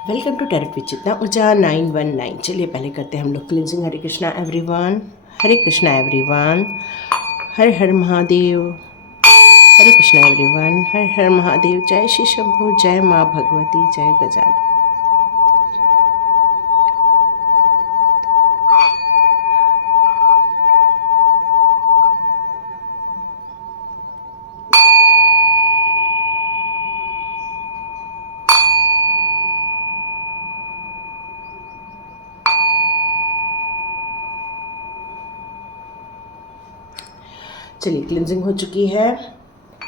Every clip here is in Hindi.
वेलकम टू टैरोट विद चितना ऊर्जा 919। चलिए पहले करते हैं हम लोग क्लिनजिंग। हरे कृष्णा एवरीवन, हरे कृष्णा एवरीवन, हर हर महादेव, हरे कृष्णा एवरीवन, हर हर महादेव। जय श्री शंभु, जय माँ भगवती, जय गजानन। चलिए क्लिनजिंग हो चुकी है,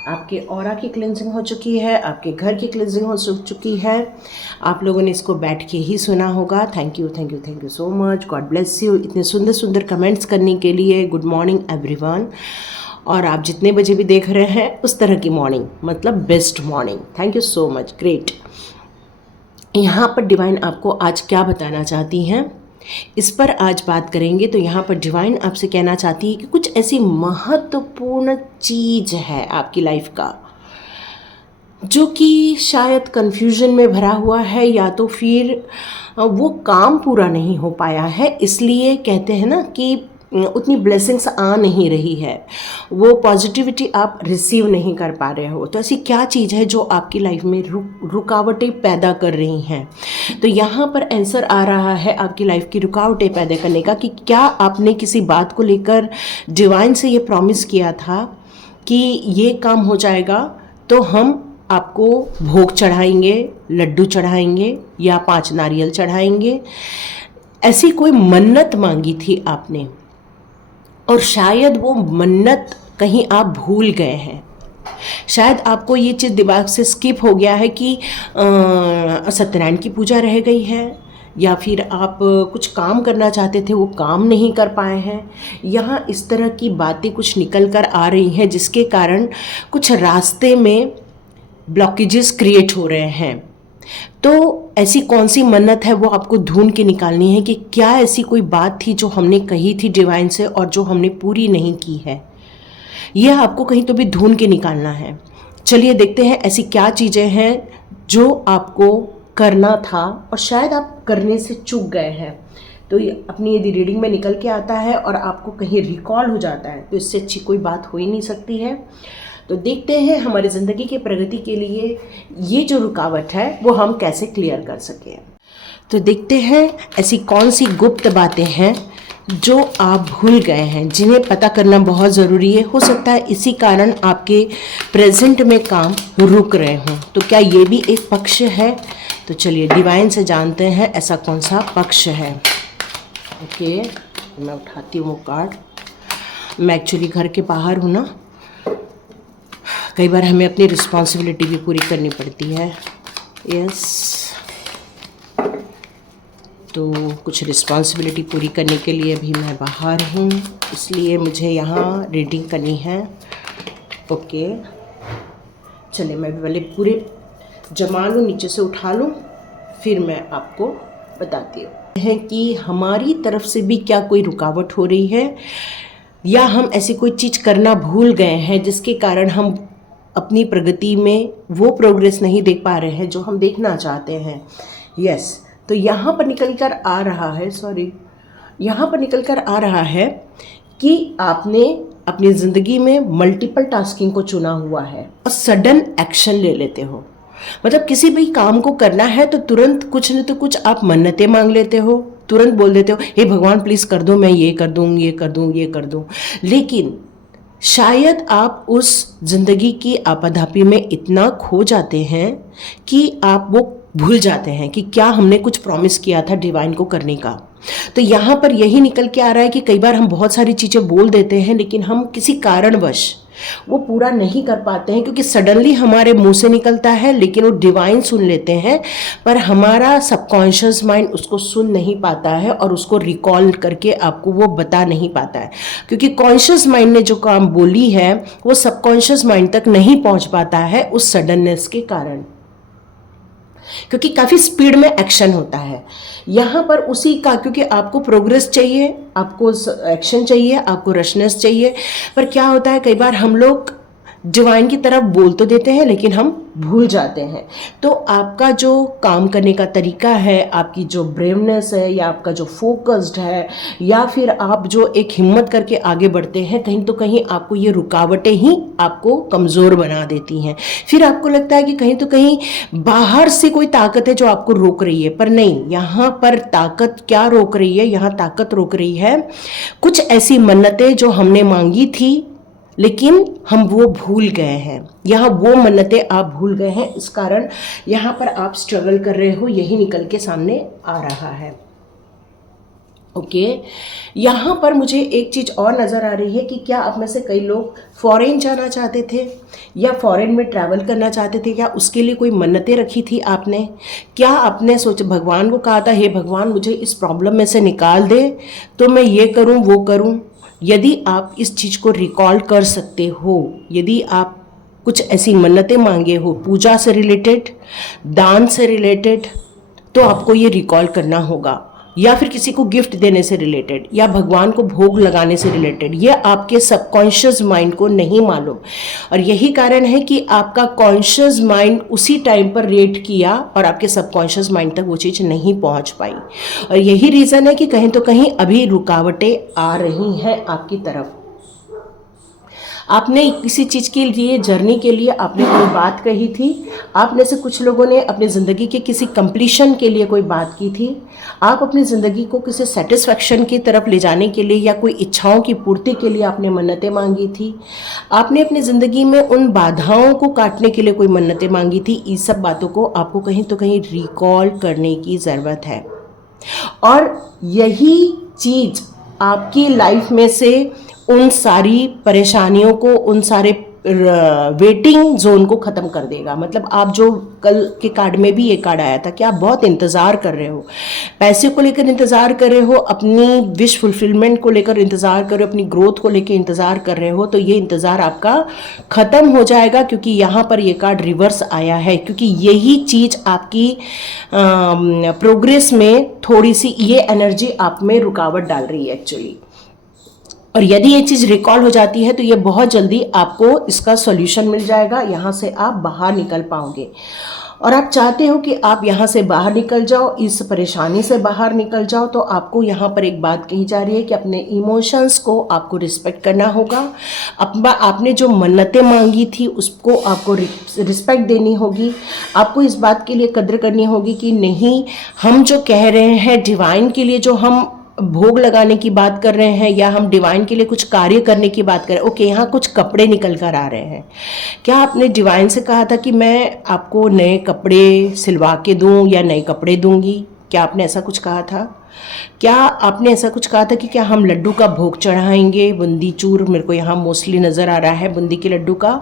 आपके ऑरा की क्लिनजिंग हो चुकी है, आपके घर की क्लिनजिंग हो चुकी है। आप लोगों ने इसको बैठ के ही सुना होगा। Thank you thank you thank you so much. God bless you इतने सुंदर सुंदर कमेंट्स करने के लिए। Good morning everyone. और आप जितने बजे भी देख रहे हैं उस तरह की मॉर्निंग, मतलब best morning. Thank you so much, great. यहाँ पर डिवाइन आपको आज क्या बताना चाहती हैं, इस पर आज बात करेंगे। तो यहाँ पर डिवाइन आपसे कहना चाहती है कि कुछ ऐसी महत्वपूर्ण चीज़ है आपकी लाइफ का जो कि शायद कन्फ्यूजन में भरा हुआ है, या तो फिर वो काम पूरा नहीं हो पाया है, इसलिए कहते हैं ना कि उतनी ब्लेसिंग्स आ नहीं रही है, वो पॉजिटिविटी आप रिसीव नहीं कर पा रहे हो। तो ऐसी क्या चीज़ है जो आपकी लाइफ में रुकावटें पैदा कर रही हैं। तो यहाँ पर आंसर आ रहा है आपकी लाइफ की रुकावटें पैदा करने का कि क्या आपने किसी बात को लेकर डिवाइन से ये प्रॉमिस किया था कि ये काम हो जाएगा तो हम आपको भोग चढ़ाएंगे, लड्डू चढ़ाएंगे या 5 नारियल चढ़ाएंगे। ऐसी कोई मन्नत मांगी थी आपने और शायद वो मन्नत कहीं आप भूल गए हैं। शायद आपको ये चीज़ दिमाग से स्किप हो गया है कि सत्यनारायण की पूजा रह गई है, या फिर आप कुछ काम करना चाहते थे वो काम नहीं कर पाए हैं। यहाँ इस तरह की बातें कुछ निकल कर आ रही हैं जिसके कारण कुछ रास्ते में ब्लॉकेजेस क्रिएट हो रहे हैं। तो ऐसी कौन सी मन्नत है वो आपको ढूंढ के निकालनी है कि क्या ऐसी कोई बात थी जो हमने कही थी डिवाइन से और जो हमने पूरी नहीं की है। यह आपको कहीं तो भी ढूंढ के निकालना है। चलिए देखते हैं ऐसी क्या चीज़ें हैं जो आपको करना था और शायद आप करने से चूक गए हैं। तो ये अपनी यदि रीडिंग में निकल के आता है और आपको कहीं रिकॉल हो जाता है तो इससे अच्छी कोई बात हो ही नहीं सकती है। तो देखते हैं हमारी ज़िंदगी की प्रगति के लिए ये जो रुकावट है वो हम कैसे क्लियर कर सकें। तो देखते हैं ऐसी कौन सी गुप्त बातें हैं जो आप भूल गए हैं, जिन्हें पता करना बहुत ज़रूरी है। हो सकता है इसी कारण आपके प्रेजेंट में काम रुक रहे हों। तो क्या ये भी एक पक्ष है? तो चलिए डिवाइन से जानते हैं ऐसा कौन सा पक्ष है। ओके, मैं उठाती हूँ वो कार्ड। मैं एक्चुअली घर के बाहर हूँ ना, कई बार हमें अपनी रिस्पॉन्सिबिलिटी भी पूरी करनी पड़ती है। यस, तो कुछ रिस्पॉन्सिबिलिटी पूरी करने के लिए भी मैं बाहर हूँ, इसलिए मुझे यहाँ रीडिंग करनी है। ओके, चलिए मैं पहले पूरे जमा लूँ, नीचे से उठा लूँ, फिर मैं आपको बताती हूँ है कि हमारी तरफ से भी क्या कोई रुकावट हो रही है, या हम ऐसी कोई चीज़ करना भूल गए हैं जिसके कारण हम अपनी प्रगति में वो प्रोग्रेस नहीं देख पा रहे हैं जो हम देखना चाहते हैं। यस, तो यहाँ पर निकल कर आ रहा है, यहाँ पर निकल कर आ रहा है कि आपने अपनी ज़िंदगी में मल्टीपल टास्किंग को चुना हुआ है और सडन एक्शन ले लेते हो। मतलब किसी भी काम को करना है तो तुरंत कुछ न तो कुछ आप मन्नतें मांग लेते हो, तुरंत बोल देते हो हे भगवान प्लीज़ कर दो, मैं ये कर दूँ, ये कर दूँ, ये कर दूँ। लेकिन शायद आप उस ज़िंदगी की आपाधापी में इतना खो जाते हैं कि आप वो भूल जाते हैं कि क्या हमने कुछ प्रॉमिस किया था डिवाइन को करने का। तो यहाँ पर यही निकल के आ रहा है कि कई बार हम बहुत सारी चीज़ें बोल देते हैं लेकिन हम किसी कारणवश वो पूरा नहीं कर पाते हैं, क्योंकि सडनली हमारे मुंह से निकलता है लेकिन वो डिवाइन सुन लेते हैं, पर हमारा सबकॉन्शियस माइंड उसको सुन नहीं पाता है और उसको रिकॉल करके आपको वो बता नहीं पाता है, क्योंकि कॉन्शियस माइंड ने जो काम बोली है वो सबकॉन्शियस माइंड तक नहीं पहुंच पाता है उस सडननेस के कारण, क्योंकि काफ़ी स्पीड में एक्शन होता है यहाँ पर उसी का। क्योंकि आपको प्रोग्रेस चाहिए, आपको एक्शन चाहिए, आपको रशनेस चाहिए, पर क्या होता है कई बार हम लोग डिवाइन की तरफ बोल तो देते हैं लेकिन हम भूल जाते हैं। तो आपका जो काम करने का तरीका है, आपकी जो ब्रेवनेस है, या आपका जो फोकस्ड है, या फिर आप जो एक हिम्मत करके आगे बढ़ते हैं, कहीं तो कहीं आपको ये रुकावटें ही आपको कमज़ोर बना देती हैं। फिर आपको लगता है कि कहीं तो कहीं बाहर से कोई ताकत है जो आपको रोक रही है, पर नहीं, यहाँ पर ताकत क्या रोक रही है, यहाँ ताकत रोक रही है कुछ ऐसी मन्नतें जो हमने मांगी थी लेकिन हम वो भूल गए हैं। यहाँ वो मन्नतें आप भूल गए हैं, इस कारण यहाँ पर आप स्ट्रगल कर रहे हो, यही निकल के सामने आ रहा है। ओके, यहाँ पर मुझे एक चीज़ और नज़र आ रही है कि क्या आप में से कई लोग फॉरेन जाना चाहते थे या फॉरेन में ट्रैवल करना चाहते थे? क्या उसके लिए कोई मन्नतें रखी थी आपने? क्या आपने सोच भगवान को कहा था, हे भगवान मुझे इस प्रॉब्लम में से निकाल दे तो मैं ये करूँ वो करूँ? यदि आप इस चीज़ को रिकॉल कर सकते हो, यदि आप कुछ ऐसी मन्नतें मांगे हो पूजा से रिलेटेड, दान से रिलेटेड, तो आपको ये रिकॉल करना होगा, या फिर किसी को गिफ्ट देने से रिलेटेड, या भगवान को भोग लगाने से रिलेटेड। ये आपके सबकॉन्शियस माइंड को नहीं मालूम, और यही कारण है कि आपका कॉन्शियस माइंड उसी टाइम पर रिएक्ट किया और आपके सबकॉन्शियस माइंड तक वो चीज़ नहीं पहुंच पाई। और यही रीज़न है कि कहीं तो कहीं अभी रुकावटें आ रही हैं आपकी तरफ। आपने किसी चीज़ के लिए, जर्नी के लिए आपने कोई बात कही थी, आप में से कुछ लोगों ने अपनी ज़िंदगी के किसी कंप्लीशन के लिए कोई बात की थी, आप अपनी ज़िंदगी को किसी सेटिस्फैक्शन की तरफ ले जाने के लिए या कोई इच्छाओं की पूर्ति के लिए आपने मन्नतें मांगी थी, आपने अपनी ज़िंदगी में उन बाधाओं को काटने के लिए कोई मन्नतें मांगी थी। इस सब बातों को आपको कहीं तो कहीं रिकॉल करने की ज़रूरत है, और यही चीज़ आपकी लाइफ में से उन सारी परेशानियों को, उन सारे वेटिंग जोन को ख़त्म कर देगा। मतलब आप जो कल के कार्ड में भी ये कार्ड आया था कि आप बहुत इंतज़ार कर रहे हो, पैसे को लेकर इंतज़ार कर रहे हो, अपनी विश फुलफिलमेंट को लेकर इंतज़ार कर रहे हो, अपनी ग्रोथ को लेकर इंतज़ार कर रहे हो, तो ये इंतज़ार आपका ख़त्म हो जाएगा, क्योंकि यहाँ पर ये कार्ड रिवर्स आया है। क्योंकि यही चीज़ आपकी प्रोग्रेस में थोड़ी सी ये एनर्जी आप में रुकावट डाल रही है एक्चुअली। और यदि ये चीज़ रिकॉल हो जाती है तो ये बहुत जल्दी आपको इसका सॉल्यूशन मिल जाएगा, यहाँ से आप बाहर निकल पाओगे। और आप चाहते हो कि आप यहाँ से बाहर निकल जाओ, इस परेशानी से बाहर निकल जाओ, तो आपको यहाँ पर एक बात कही जा रही है कि अपने इमोशंस को आपको रिस्पेक्ट करना होगा। आपने जो मन्नतें मांगी थी उसको आपको रिस्पेक्ट देनी होगी। आपको इस बात के लिए कद्र करनी होगी कि नहीं, हम जो कह रहे हैं डिवाइन के लिए, जो हम भोग लगाने की बात कर रहे हैं, या हम डिवाइन के लिए कुछ कार्य करने की बात कर रहे हैं, ओके, यहाँ कुछ कपड़े निकल कर आ रहे हैं। क्या आपने डिवाइन से कहा था कि मैं आपको नए कपड़े सिलवा के दूँ या नए कपड़े दूंगी? क्या आपने ऐसा कुछ कहा था? क्या आपने ऐसा कुछ कहा था कि क्या हम लड्डू का भोग चढ़ाएंगे? बूंदी चूर मेरे को यहाँ मोस्टली नज़र आ रहा है, बूंदी के लड्डू का।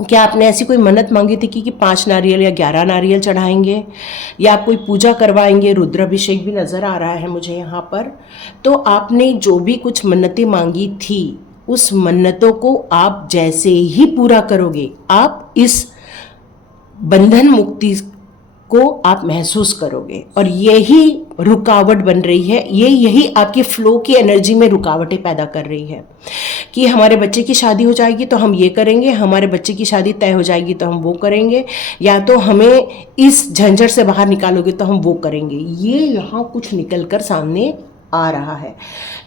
क्या आपने ऐसी कोई मन्नत मांगी थी कि 5 नारियल या 11 नारियल चढ़ाएंगे, या आप कोई पूजा करवाएंगे? रुद्राभिषेक भी नज़र आ रहा है मुझे यहाँ पर। तो आपने जो भी कुछ मन्नतें मांगी थी, उस मन्नतों को आप जैसे ही पूरा करोगे, आप इस बंधन मुक्ति को आप महसूस करोगे। और यही रुकावट बन रही है, यही आपकी फ्लो की एनर्जी में रुकावटें पैदा कर रही है कि हमारे बच्चे की शादी हो जाएगी तो हम ये करेंगे, हमारे बच्चे की शादी तय हो जाएगी तो हम वो करेंगे, या तो हमें इस झंझट से बाहर निकालोगे तो हम वो करेंगे। ये यहाँ कुछ निकल कर सामने आ रहा है।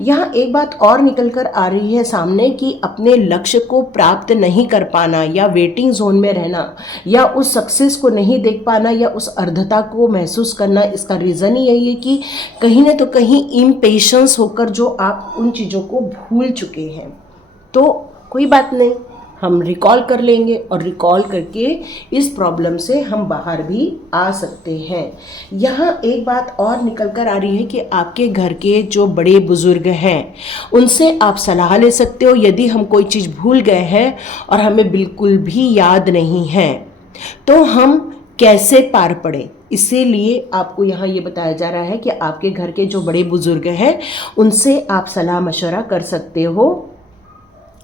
यहाँ एक बात और निकल कर आ रही है सामने कि अपने लक्ष्य को प्राप्त नहीं कर पाना, या वेटिंग जोन में रहना, या उस सक्सेस को नहीं देख पाना, या उस अर्धता को महसूस करना, इसका रीज़न ही यही है कि कहीं ना तो कहीं इम्पेशंस होकर जो आप उन चीज़ों को भूल चुके हैं। तो कोई बात नहीं, हम रिकॉल कर लेंगे, और रिकॉल करके इस प्रॉब्लम से हम बाहर भी आ सकते हैं। यहाँ एक बात और निकल कर आ रही है कि आपके घर के जो बड़े बुजुर्ग हैं उनसे आप सलाह ले सकते हो। यदि हम कोई चीज़ भूल गए हैं और हमें बिल्कुल भी याद नहीं है तो हम कैसे पार पड़े, इसीलिए आपको यहाँ ये बताया जा रहा है कि आपके घर के जो बड़े बुजुर्ग हैं उनसे आप सलाह मशवरा कर सकते हो,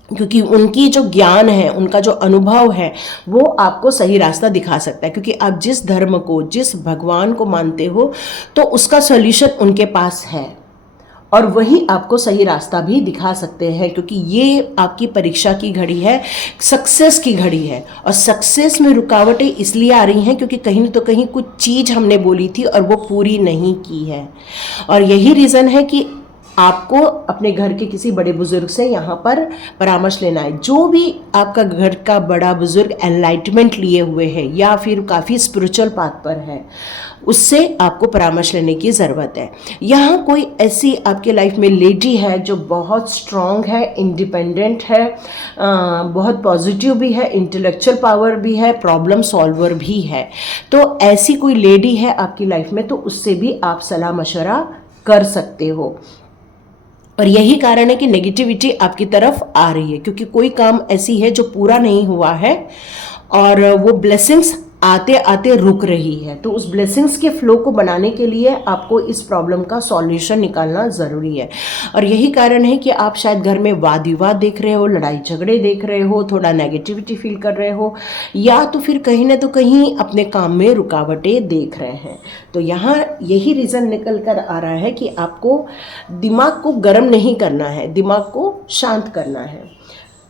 क्योंकि उनकी जो ज्ञान है, उनका जो अनुभव है, वो आपको सही रास्ता दिखा सकता है। क्योंकि आप जिस धर्म को, जिस भगवान को मानते हो, तो उसका सॉल्यूशन उनके पास है। और वही आपको सही रास्ता भी दिखा सकते हैं, क्योंकि ये आपकी परीक्षा की घड़ी है, सक्सेस की घड़ी है। और सक्सेस में रुकावटें इसलिए आ रही हैं क्योंकि कहीं न तो कहीं कुछ चीज़ हमने बोली थी और वो पूरी नहीं की है। और यही रीज़न है कि आपको अपने घर के किसी बड़े बुजुर्ग से यहाँ पर परामर्श लेना है। जो भी आपका घर का बड़ा बुजुर्ग एनलाइटमेंट लिए हुए है या फिर काफ़ी स्पिरिचुअल पाथ पर है, उससे आपको परामर्श लेने की ज़रूरत है। यहाँ कोई ऐसी आपके लाइफ में लेडी है जो बहुत स्ट्रांग है, इंडिपेंडेंट है, बहुत पॉजिटिव भी है, इंटेलेक्चुअल पावर भी है, प्रॉब्लम सॉल्वर भी है। तो ऐसी कोई लेडी है आपकी लाइफ में, तो उससे भी आप सलाह मशवरा कर सकते हो। और यही कारण है कि नेगेटिविटी आपकी तरफ आ रही है, क्योंकि कोई काम ऐसी है जो पूरा नहीं हुआ है और वो ब्लेसिंग्स आते आते रुक रही है। तो उस ब्लेसिंग्स के फ्लो को बनाने के लिए आपको इस प्रॉब्लम का सॉल्यूशन निकालना ज़रूरी है। और यही कारण है कि आप शायद घर में वाद विवाद देख रहे हो, लड़ाई झगड़े देख रहे हो, थोड़ा नेगेटिविटी फील कर रहे हो, या तो फिर कहीं ना तो कहीं अपने काम में रुकावटें देख रहे हैं। तो यहाँ यही रीज़न निकल कर आ रहा है कि आपको दिमाग को गर्म नहीं करना है, दिमाग को शांत करना है।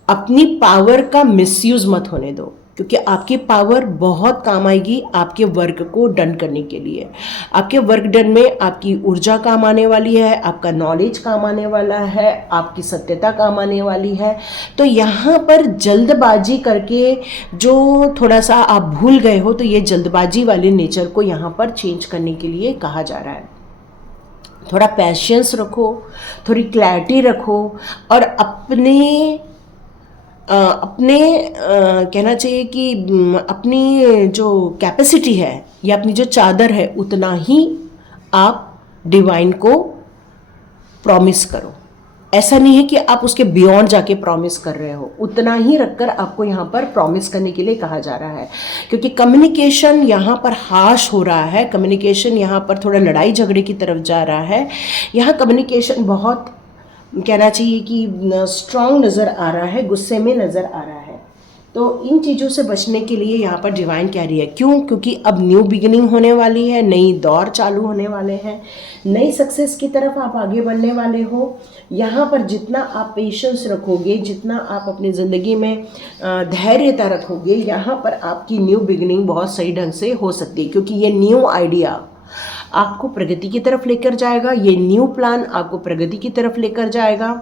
अपनी पावर का मिसयूज़ मत होने दो, क्योंकि आपकी पावर बहुत काम आएगी आपके वर्क को डन करने के लिए। आपके वर्क डन में आपकी ऊर्जा काम आने वाली है, आपका नॉलेज काम आने वाला है, आपकी सत्यता काम आने वाली है। तो यहाँ पर जल्दबाजी करके जो थोड़ा सा आप भूल गए हो, तो ये जल्दबाजी वाले नेचर को यहाँ पर चेंज करने के लिए कहा जा रहा है। थोड़ा पेशेंस रखो, थोड़ी क्लैरिटी रखो, और कहना चाहिए कि अपनी जो कैपेसिटी है या अपनी जो चादर है, उतना ही आप डिवाइन को प्रॉमिस करो। ऐसा नहीं है कि आप उसके बियॉन्ड जाके प्रॉमिस कर रहे हो, उतना ही रखकर आपको यहाँ पर प्रॉमिस करने के लिए कहा जा रहा है। क्योंकि कम्युनिकेशन यहाँ पर हार्श हो रहा है, कम्युनिकेशन यहाँ पर थोड़ा लड़ाई झगड़े की तरफ जा रहा है। यहाँ कम्युनिकेशन बहुत कहना चाहिए कि स्ट्रांग नज़र आ रहा है, गुस्से में नज़र आ रहा है। तो इन चीज़ों से बचने के लिए यहाँ पर डिवाइन कह रही है। क्यों? क्योंकि अब न्यू बिगिनिंग होने वाली है, नई दौर चालू होने वाले हैं, नई सक्सेस की तरफ आप आगे बढ़ने वाले हो। यहाँ पर जितना आप पेशेंस रखोगे, जितना आप अपनी ज़िंदगी में धैर्यता रखोगे, यहाँ पर आपकी न्यू बिगिनिंग बहुत सही ढंग से हो सकती है। क्योंकि ये न्यू आइडिया आपको प्रगति की तरफ लेकर जाएगा, ये न्यू प्लान आपको प्रगति की तरफ लेकर जाएगा,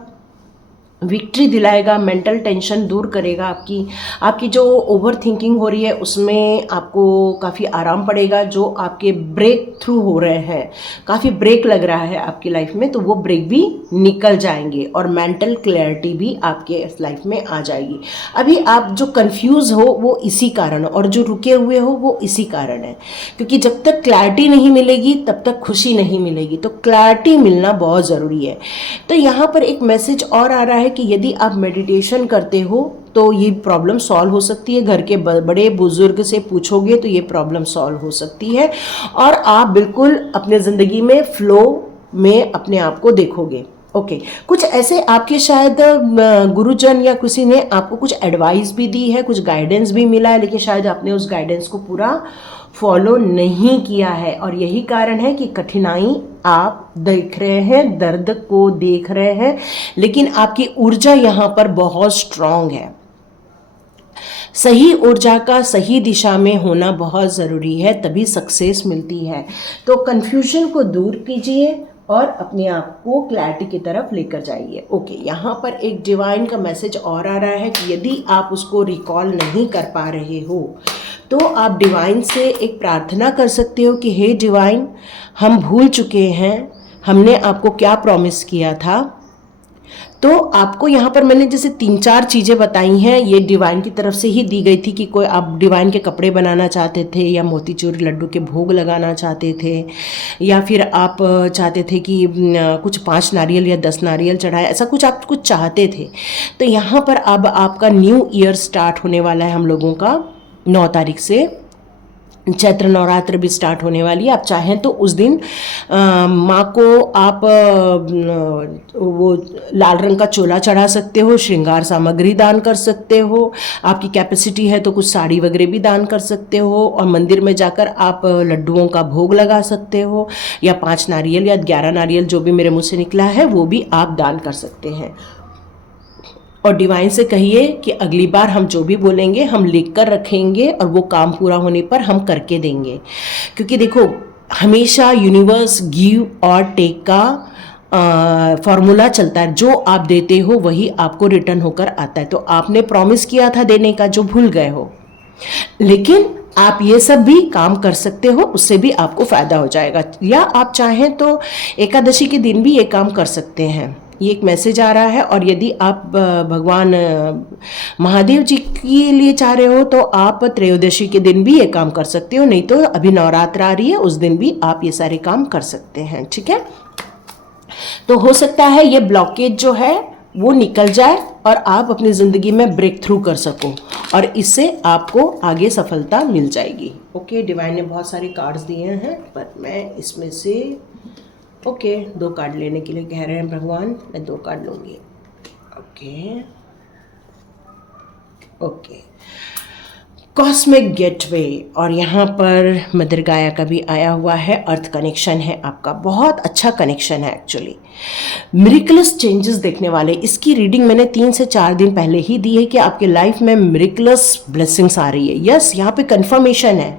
विक्ट्री दिलाएगा, मेंटल टेंशन दूर करेगा। आपकी जो ओवर थिंकिंग हो रही है उसमें आपको काफ़ी आराम पड़ेगा। जो आपके ब्रेक थ्रू हो रहे हैं, काफ़ी ब्रेक लग रहा है आपकी लाइफ में, तो वो ब्रेक भी निकल जाएंगे और मेंटल क्लैरिटी भी आपके लाइफ में आ जाएगी। अभी आप जो कंफ्यूज हो वो इसी कारण, और जो रुके हुए हो वो इसी कारण है, क्योंकि जब तक क्लैरिटी नहीं मिलेगी तब तक खुशी नहीं मिलेगी। तो क्लैरिटी मिलना बहुत ज़रूरी है। तो यहाँ पर एक मैसेज और आ रहा है कि यदि आप मेडिटेशन करते हो तो ये प्रॉब्लम सॉल्व हो सकती है। घर के बड़े बुजुर्ग से पूछोगे तो ये प्रॉब्लम सॉल्व हो सकती है, और आप बिल्कुल अपने ज़िंदगी में फ्लो में अपने आप को देखोगे। ओके, कुछ ऐसे आपके शायद गुरुजन या किसी ने आपको कुछ एडवाइस भी दी है, कुछ गाइडेंस भी मिला है, लेकिन शायद आपने उस गाइडेंस को पूरा फॉलो नहीं किया है, और यही कारण है कि कठिनाई आप देख रहे हैं, दर्द को देख रहे हैं, लेकिन आपकी ऊर्जा यहाँ पर बहुत स्ट्रांग है। सही ऊर्जा का सही दिशा में होना बहुत ज़रूरी है, तभी सक्सेस मिलती है। तो कन्फ्यूजन को दूर कीजिए और अपने आप को क्लैरिटी की तरफ लेकर जाइए। ओके, यहाँ पर एक डिवाइन का मैसेज और आ रहा है कि यदि आप उसको रिकॉल नहीं कर पा रहे हो तो आप डिवाइन से एक प्रार्थना कर सकते हो कि हे डिवाइन, हम भूल चुके हैं हमने आपको क्या प्रॉमिस किया था। तो आपको यहाँ पर मैंने जैसे 3-4 चीज़ें बताई हैं, ये डिवाइन की तरफ से ही दी गई थी कि कोई आप डिवाइन के कपड़े बनाना चाहते थे, या मोतीचूर लड्डू के भोग लगाना चाहते थे, या फिर आप चाहते थे कि कुछ 5 नारियल या 10 नारियल चढ़ाए, ऐसा कुछ आप कुछ चाहते थे। तो यहाँ पर अब आपका न्यू ईयर स्टार्ट होने वाला है हम लोगों का 9 तारीख से। चैत्र नवरात्र भी स्टार्ट होने वाली है। आप चाहें तो उस दिन माँ को आप वो लाल रंग का चोला चढ़ा सकते हो, श्रृंगार सामग्री दान कर सकते हो, आपकी कैपेसिटी है तो कुछ साड़ी वगैरह भी दान कर सकते हो, और मंदिर में जाकर आप लड्डुओं का भोग लगा सकते हो, या 5 नारियल या 11 नारियल जो भी मेरे मुँह से निकला है वो भी आप दान कर सकते हैं। और डिवाइन से कहिए कि अगली बार हम जो भी बोलेंगे हम लिख कर रखेंगे और वो काम पूरा होने पर हम करके देंगे। क्योंकि देखो, हमेशा यूनिवर्स गिव और टेक का फॉर्मूला चलता है। जो आप देते हो वही आपको रिटर्न होकर आता है। तो आपने प्रॉमिस किया था देने का, जो भूल गए हो, लेकिन आप ये सब भी काम कर सकते हो, उससे भी आपको फायदा हो जाएगा। या आप चाहें तो एकादशी के दिन भी ये काम कर सकते हैं। ये एक मैसेज आ रहा है। और यदि आप भगवान महादेव जी के लिए चाह रहे हो तो आप त्रयोदशी के दिन भी ये काम कर सकते हो, नहीं तो अभी नवरात्र आ रही है उस दिन भी आप ये सारे काम कर सकते हैं। ठीक है, तो हो सकता है ये ब्लॉकेज जो है वो निकल जाए और आप अपनी ज़िंदगी में ब्रेक थ्रू कर सको, और इससे आपको आगे सफलता मिल जाएगी। ओके, डिवाइन ने बहुत सारे कार्ड्स दिए हैं, पर मैं इसमें से 2 कार्ड लेने के लिए कह रहे हैं भगवान, मैं 2 कार्ड लूँगी। ओके, कॉस्मिक गेटवे, और यहाँ पर मदर गाया का भी आया हुआ है। अर्थ कनेक्शन है आपका, बहुत अच्छा कनेक्शन है एक्चुअली। मिरेकलस चेंजेस देखने वाले, इसकी रीडिंग मैंने 3 से 4 दिन पहले ही दी है कि आपके लाइफ में मिरेकलस ब्लेसिंग्स आ रही है। यस, यहाँ पे कंफर्मेशन है।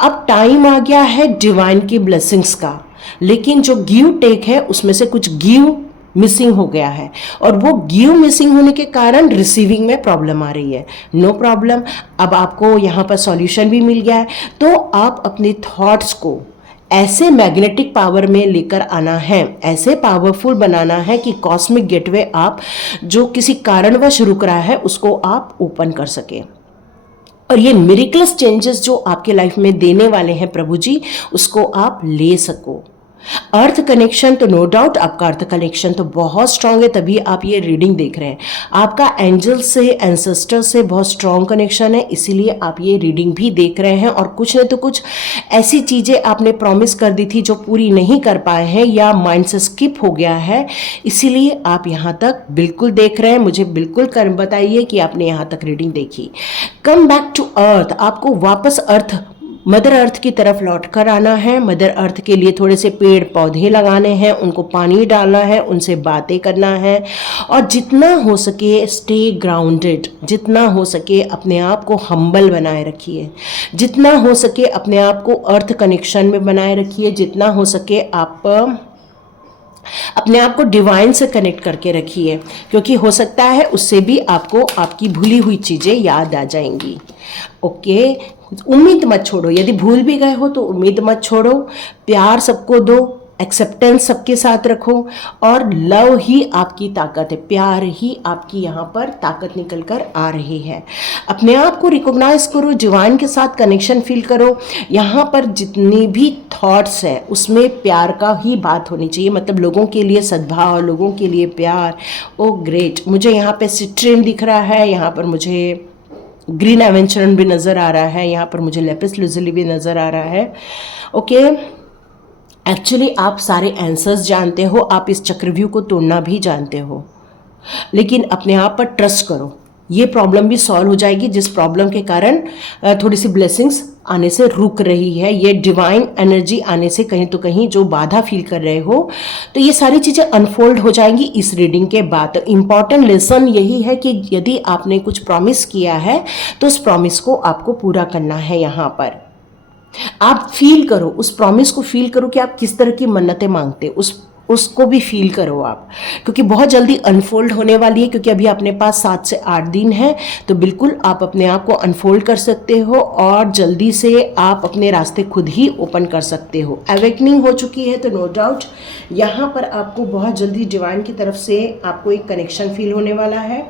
अब टाइम आ गया है डिवाइन की ब्लेसिंग्स का, लेकिन जो गिव टेक है उसमें से कुछ गिव मिसिंग हो गया है, और वो गिव मिसिंग होने के कारण रिसीविंग में प्रॉब्लम आ रही है। नो प्रॉब्लम, अब आपको यहाँ पर सॉल्यूशन भी मिल गया है। तो आप अपने थॉट्स को ऐसे मैग्नेटिक पावर में लेकर आना है, ऐसे पावरफुल बनाना है कि कॉस्मिक गेटवे आप जो किसी कारणवश रुक रहा है उसको आप ओपन कर सके। और ये मिरेकलस चेंजेस जो आपके लाइफ में देने वाले हैं प्रभु जी, उसको आप ले सको। अर्थ कनेक्शन तो नो डाउट, आपका अर्थ कनेक्शन तो बहुत स्ट्रांग है, तभी आप ये रीडिंग देख रहे हैं। आपका एंजल से, एंसेस्टर से बहुत स्ट्रांग कनेक्शन है, इसीलिए आप ये रीडिंग भी देख रहे हैं। और कुछ न तो कुछ ऐसी चीज़ें आपने प्रॉमिस कर दी थी जो पूरी नहीं कर पाए हैं, या माइंड से स्किप हो गया है, इसीलिए आप यहाँ तक बिल्कुल देख रहे हैं। मुझे बिल्कुल कर बताइए कि आपने यहाँ तक रीडिंग देखी। कम बैक टू अर्थ, आपको वापस अर्थ, मदर अर्थ की तरफ लौट कर आना है। मदर अर्थ के लिए थोड़े से पेड़ पौधे लगाने हैं, उनको पानी डालना है, उनसे बातें करना है, और जितना हो सके स्टे ग्राउंडेड, जितना हो सके अपने आप को हम्बल बनाए रखिए, जितना हो सके अपने आप को अर्थ कनेक्शन में बनाए रखिए, जितना हो सके आप अपने आप को डिवाइन से कनेक्ट करके रखिए, क्योंकि हो सकता है उससे भी आपको आपकी भूली हुई चीज़ें याद आ जाएंगी। ओके, उम्मीद मत छोड़ो, यदि भूल भी गए हो तो उम्मीद मत छोड़ो। प्यार सबको दो, एक्सेप्टेंस सबके साथ रखो, और लव ही आपकी ताकत है, प्यार ही आपकी यहाँ पर ताकत निकल कर आ रही है। अपने आप को रिकॉग्नाइज करो, डिवाइन के साथ कनेक्शन फील करो। यहाँ पर जितनी भी थॉट्स है उसमें प्यार का ही बात होनी चाहिए, मतलब लोगों के लिए सद्भाव, लोगों के लिए प्यार। ओ ग्रेट, मुझे यहाँ पे सिट्रेन दिख रहा है, यहाँ पर मुझे ग्रीन एवेंचरन भी नज़र आ रहा है, यहाँ पर मुझे लेपिस लुजुली भी नज़र आ रहा है। ओके, एक्चुअली आप सारे आंसर्स जानते हो, आप इस चक्रव्यूह को तोड़ना भी जानते हो, लेकिन अपने आप पर ट्रस्ट करो, ये प्रॉब्लम भी सॉल्व हो जाएगी जिस प्रॉब्लम के कारण थोड़ी सी ब्लेसिंग्स आने से रुक रही है। ये डिवाइन एनर्जी आने से कहीं तो कहीं जो बाधा फील कर रहे हो, तो ये सारी चीज़ें अनफोल्ड हो जाएंगी इस रीडिंग के बाद। इम्पॉर्टेंट लेसन यही है कि यदि आपने कुछ प्रॉमिस किया है तो उस प्रॉमिस को आपको पूरा करना है। यहाँ पर आप फील करो, उस प्रॉमिस को फील करो कि आप किस तरह की मन्नतें मांगते, उसको भी फील करो आप, क्योंकि बहुत जल्दी अनफोल्ड होने वाली है। क्योंकि अभी अपने पास 7 से 8 दिन है, तो बिल्कुल आप अपने आप को अनफोल्ड कर सकते हो और जल्दी से आप अपने रास्ते खुद ही ओपन कर सकते हो। अवेकनिंग हो चुकी है, तो नो डाउट यहाँ पर आपको बहुत जल्दी डिवाइन की तरफ से आपको एक कनेक्शन फील होने वाला है।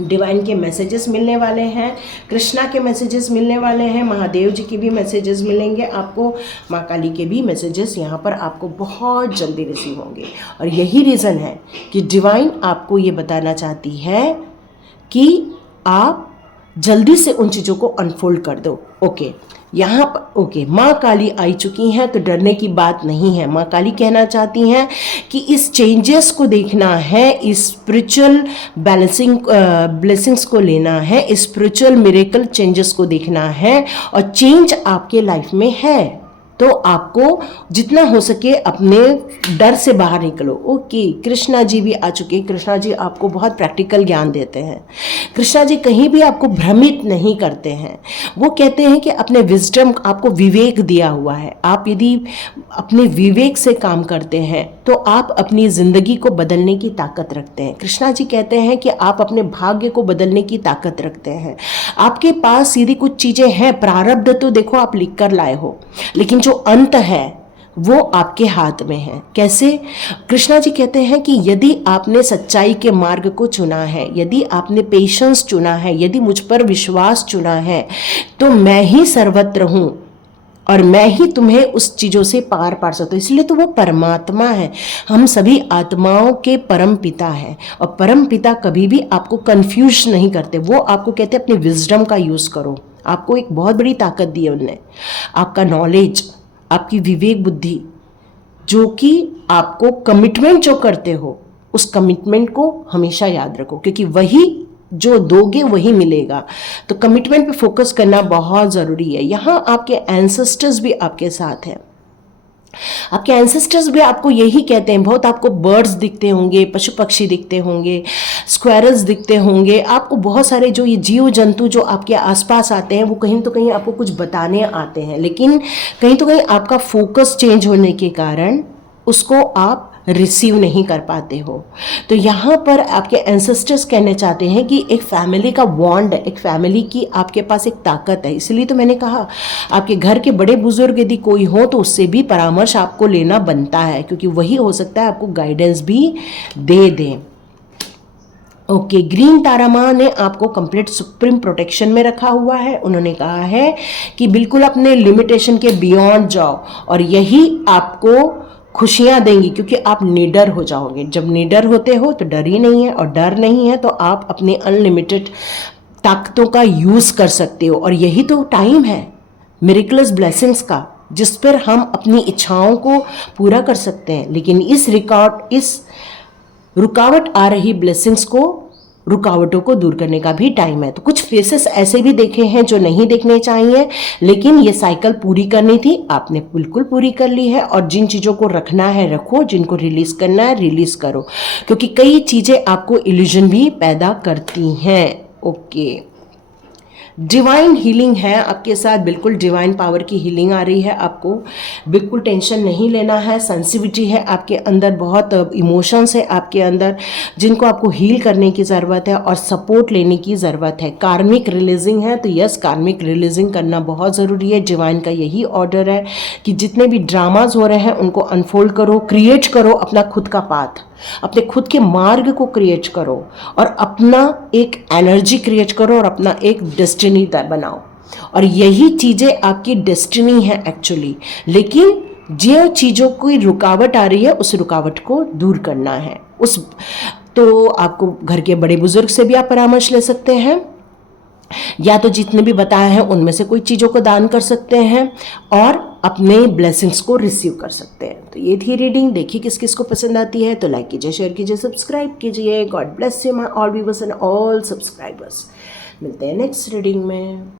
डिवाइन के मैसेजेस मिलने वाले हैं, कृष्णा के मैसेजेस मिलने वाले हैं, महादेव जी के भी मैसेजेस मिलेंगे आपको, माँ काली के भी मैसेजेस यहाँ पर आपको बहुत जल्दी रिसीव होंगे। और यही रीज़न है कि डिवाइन आपको ये बताना चाहती है कि आप जल्दी से उन चीज़ों को अनफोल्ड कर दो। ओके, यहाँ पर ओके, माँ काली आई चुकी हैं तो डरने की बात नहीं है। माँ काली कहना चाहती हैं कि इस चेंजेस को देखना है, इस स्पिरिचुअल बैलेंसिंग ब्लेसिंग्स को लेना है, स्पिरिचुअल मिरेकल चेंजेस को देखना है और चेंज आपके लाइफ में है। तो आपको जितना हो सके अपने डर से बाहर निकलो। ओके, कृष्णा जी भी आ चुके हैं। कृष्णा जी आपको बहुत प्रैक्टिकल ज्ञान देते हैं। कृष्णा जी कहीं भी आपको भ्रमित नहीं करते हैं। वो कहते हैं कि अपने विजडम, आपको विवेक दिया हुआ है, आप यदि अपने विवेक से काम करते हैं तो आप अपनी ज़िंदगी को बदलने की ताकत रखते हैं। कृष्णा जी कहते हैं कि आप अपने भाग्य को बदलने की ताकत रखते हैं। आपके पास सीधी कुछ चीज़ें हैं, प्रारब्ध तो देखो आप लिख कर लाए हो, लेकिन जो अंत है वो आपके हाथ में है। कैसे? कृष्णा जी कहते हैं कि यदि आपने सच्चाई के मार्ग को चुना है, यदि आपने पेशेंस चुना है, यदि मुझ पर विश्वास चुना है, तो मैं ही सर्वत्र हूँ और मैं ही तुम्हें उस चीज़ों से पार पार सकता हूँ। इसलिए तो वो परमात्मा है। हम सभी आत्माओं के परम पिता है और परम पिता कभी भी आपको कंफ्यूज नहीं करते। वो आपको कहते हैं अपने विजडम का यूज़ करो। आपको एक बहुत बड़ी ताकत दी है उनने, आपका नॉलेज, आपकी विवेक बुद्धि, जो कि आपको कमिटमेंट जो करते हो उस कमिटमेंट को हमेशा याद रखो, क्योंकि वही जो दोगे वही मिलेगा। तो कमिटमेंट पे फोकस करना बहुत ज़रूरी है। यहाँ आपके एंसेस्टर्स भी आपके साथ हैं। आपके एंसेस्टर्स भी आपको यही कहते हैं। बहुत आपको बर्ड्स दिखते होंगे, पशु पक्षी दिखते होंगे, स्क्वायरल्स दिखते होंगे, आपको बहुत सारे जो ये जीव जंतु जो आपके आसपास आते हैं वो कहीं तो कहीं आपको कुछ बताने आते हैं, लेकिन कहीं तो कहीं आपका फोकस चेंज होने के कारण उसको आप रिसीव नहीं कर पाते हो। तो यहाँ पर आपके एंसेस्टर्स कहने चाहते हैं कि एक फैमिली का बॉन्ड है, एक फैमिली की आपके पास एक ताकत है। इसलिए तो मैंने कहा आपके घर के बड़े बुजुर्ग यदि कोई हो तो उससे भी परामर्श आपको लेना बनता है, क्योंकि वही हो सकता है आपको गाइडेंस भी दे दें। ओके, ग्रीन तारा माँ ने आपको कंप्लीट सुप्रीम प्रोटेक्शन में रखा हुआ है। उन्होंने कहा है कि बिल्कुल अपने लिमिटेशन के बियॉन्ड जाओ और यही आपको खुशियाँ देंगी, क्योंकि आप निडर हो जाओगे। जब निडर होते हो तो डर ही नहीं है, और डर नहीं है तो आप अपने अनलिमिटेड ताकतों का यूज़ कर सकते हो। और यही तो टाइम है मिरेकलस ब्लेसिंग्स का, जिस पर हम अपनी इच्छाओं को पूरा कर सकते हैं। लेकिन इस रुकावट आ रही ब्लेसिंग्स को, रुकावटों को दूर करने का भी टाइम है। तो कुछ फेसेस ऐसे भी देखे हैं जो नहीं देखने चाहिए, लेकिन ये साइकिल पूरी करनी थी, आपने बिल्कुल पूरी कर ली है। और जिन चीज़ों को रखना है रखो, जिनको रिलीज करना है रिलीज करो, क्योंकि कई चीज़ें आपको इल्यूजन भी पैदा करती हैं। ओके, डिवाइन हीलिंग है आपके साथ, बिल्कुल डिवाइन पावर की हीलिंग आ रही है। आपको बिल्कुल टेंशन नहीं लेना है। सेंसिटिविटी है आपके अंदर, बहुत इमोशंस है आपके अंदर जिनको आपको हील करने की ज़रूरत है और सपोर्ट लेने की ज़रूरत है। कार्मिक रिलीजिंग है, तो यस, कार्मिक रिलीजिंग करना बहुत ज़रूरी है। डिवाइन का यही ऑर्डर है कि जितने भी ड्रामाज हो रहे हैं उनको अनफोल्ड करो, क्रिएट करो अपना खुद का पाथ, अपने खुद के मार्ग को क्रिएट करो और अपना एक एनर्जी क्रिएट करो और अपना एक डेस्टिनी बनाओ। और यही चीज़ें आपकी डेस्टिनी है एक्चुअली। लेकिन जो चीज़ों की रुकावट आ रही है उस रुकावट को दूर करना है। तो आपको घर के बड़े बुजुर्ग से भी आप परामर्श ले सकते हैं, या तो जितने भी बताए हैं उनमें से कोई चीज़ों को दान कर सकते हैं और अपने ब्लेसिंग्स को रिसीव कर सकते हैं। तो ये थी रीडिंग। देखिए किस किस को पसंद आती है तो लाइक कीजिए, शेयर कीजिए, सब्सक्राइब कीजिए। God bless you my all viewers and all subscribers. मिलते हैं नेक्स्ट रीडिंग में।